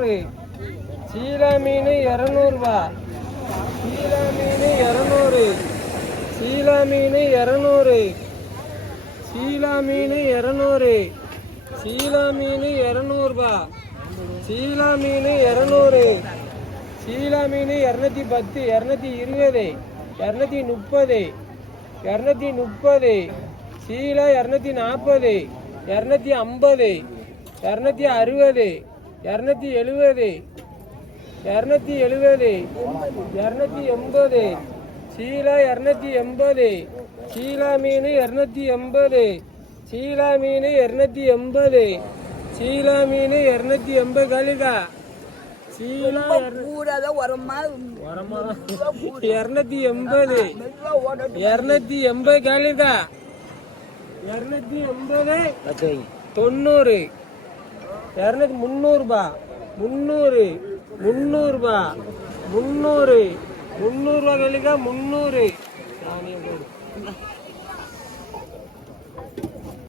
இரநூறு சீலா மீன் இரநூறுபா சீலா மீன் இரநூறு. சீலா மீன் இரநூறு. சீலா மீன் இரநூறு. சீலா மீன் இரநூறுபா சீலா மீன் இரநூறு. சீலா மீன் இரநூத்தி பத்து இரநூத்தி இருபது இரநூத்தி முப்பது இரநூத்தி முப்பது. சீலா இரநூத்தி நாற்பது இரநூத்தி ஐம்பது இரநூத்தி அறுபது. இரநூத்தி எழுபது இரநூத்தி எழுபது இரநூத்தி எண்பது சீலா இரநூத்தி எண்பது சீலா மீன் இரநூத்தி எண்பது சீலா மீன் இரநூத்தி எண்பது சீலா மீன் இரநூத்தி எண்பது கழிதா. சீலா இரநூத்தி எண்பது இரநூத்தி எண்பது கழிதா. இரநூத்தி எண்பது தொண்ணூறு. இரநூத்தி முந்நூறுபா. முந்நூறு முந்நூறுபா. முந்நூறு. முந்நூறுபா வெளிக்கா முந்நூறு.